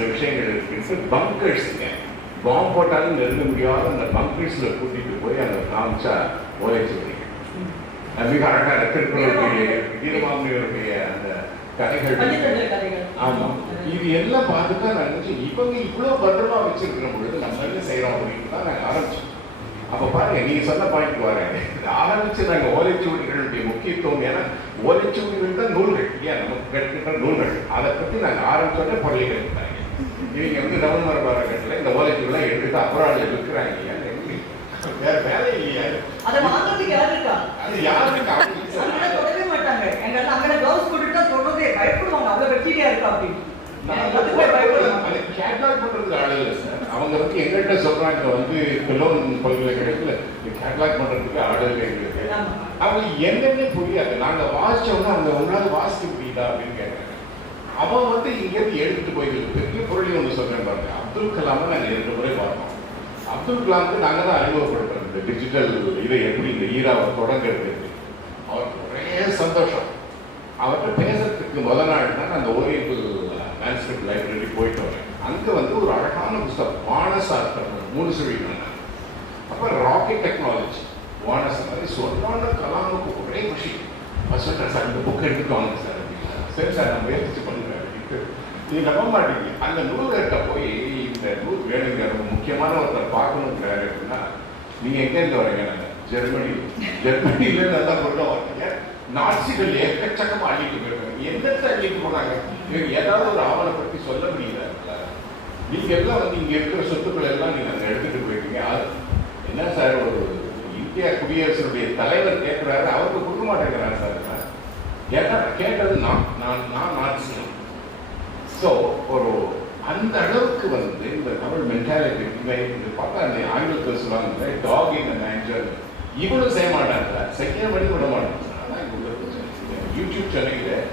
சில விஷயங்கள் இருக்கு. பங்கர்ஸுங்க, பாம்பு போட்டாலும் நெருங்க முடியாத அந்த பங்கர்ஸில் கூட்டிகிட்டு போய் அங்கே காமிச்சா ஓலைச்சுவடி மிக அழகான திருக்குறளுடைய வீரமாமுனிவருடைய அந்த கதைகள். ஆமாம், இது எல்லாம் பார்த்துட்டு தான் நான் நினைச்சேன், இவங்க இவ்வளோ பத்திரமா வச்சிருக்கிற பொழுது நம்ம என்ன செய்யறோம் அப்படின்னு தான் நாங்கள் ஆரம்பிச்சோம். அப்போ பாருங்க, நீங்க சொன்ன பாயிண்ட் வரேன், ஆரம்பிச்சு நாங்கள் ஓலைச்சுவடிகளுடைய முக்கியத்துவம், ஏன்னா ஓலைச்சுவடிகள் தான் நூல்கள், ஏன் நமக்கு கிடைக்கின்ற நூல்கள், அதை பற்றி நாங்கள் ஆரம்பிச்சோடனே பொருளை எடுத்தாங்க. இவங்க வந்து நவம்பர் பாரகத்தில் இந்த ஓலைச்சுவடிலாம் எடுத்துட்டு அப்புறம் இருக்கிறாங்க இல்லையா, வேற வேலை இல்லையா, அதை வாங்குறதுக்கு யாரு இருக்கா? அது யாருக்கு தொடவே மாட்டாங்க. எங்க அங்கே க்ளவுஸ் போட்டுட்டு தான் தொடர்றதே, பயப்படுவாங்க, அவ்வளோ வெற்றியா இருக்கா அப்படின்னு. கேட்லாக் பண்றதுக்கு ஆள் இல்லை சார். அவங்க வந்து எங்கள்கிட்ட சொல்றாங்க, வந்து கிலோன் பல்கலைக்கழகத்துல கேட்லாக் பண்றதுக்கு ஆள் இல்லை எங்களுக்கு. அவங்க என்னன்னே புரியாது. நாங்க வாசிச்சோம்னா அவங்க ஒன்றாவது வாசிக்க முடியுதா அப்படின்னு கேட்கறாங்க. அவன் வந்து இங்கேருந்து எடுத்துட்டு போயிருக்கு. பெரிய பொருளை ஒன்று சொல்றேன் பாருங்க, அப்துல் கலாமை நாங்கள் 2 முறை பார்த்தோம். அப்துல் கலாமுக்கு நாங்கள் தான் அறிமுகப்படுத்துறோம் இந்த டிஜிட்டல் இதை எப்படி இந்த ஈராவை தொடங்கிறது. அவருக்கு ஒரே சந்தோஷம். அவர்கிட்ட பேசுறதுக்கு முதல் நாள் தான் அந்த ஓரியன்டல் மேன்ஸ்கிரிப்ட் லைப்ரரி போயிட்டு வரேன். அங்கே வந்து ஒரு அழகான புத்தகம் வானசாஸ்திரம் 3 சொல்லிடுறாங்க. அப்புறம் ராக்கெட் டெக்னாலஜி வானசாஸ்திரம் மாதிரி சொன்னோன்னு கலாமுக்கு ஒரே குஷி. சொல்கிறேன் சார், இந்த புக் எடுத்துட்டு வாங்க சார் அப்படின்னா. சரி சார், நான் முயற்சி பண்ணுறேன் அப்படின்ட்டு. நீ நம்ப மாட்டீங்க, அந்த நூல்கிட்ட போய் இந்த நூல் வேணுங்க, ரொம்ப முக்கியமான ஒருத்தர் பார்க்கணுங்கிற அப்படின்னா, நீங்கள் எங்கேருந்து வரீங்க? நாங்கள் ஜெர்மனியில நல்லா கொண்டு வரீங்க. நாட்சிகள் எக்கச்சக்கமா அள்ளிட்டு போயிருக்காங்க. என்னத்தை அள்ளிட்டு போனாங்க? இவங்க ஏதாவது ஒரு ஆவணை பற்றி சொல்ல முடியல. நீங்க எல்லாம் வந்து இங்க இருக்கிற சொத்துக்கள் எல்லாம் நீங்க அங்க எடுத்துட்டு போயிருக்கீங்க. என்ன சார், ஒரு இந்தியா குடியரசுடைய தலைவர் கேட்கிறாரு, அவருக்கு கொடுக்க மாட்டேங்கிறாரு சார். ஏன்னா கேட்டது நான் நாட்சியம். ஸோ ஒரு அந்த அளவுக்கு வந்து இந்த தமிழ் மென்டாலிட்டி இது பார்த்தா அந்த ஆங்கிலத்தில் சொல்லுவாங்க டாக் இன் மேஞ்சர். இவனும் செய்ய மாட்டாங்க, செய்ய வழி விட மாட்டாங்க. யூடியூப் சேனலில்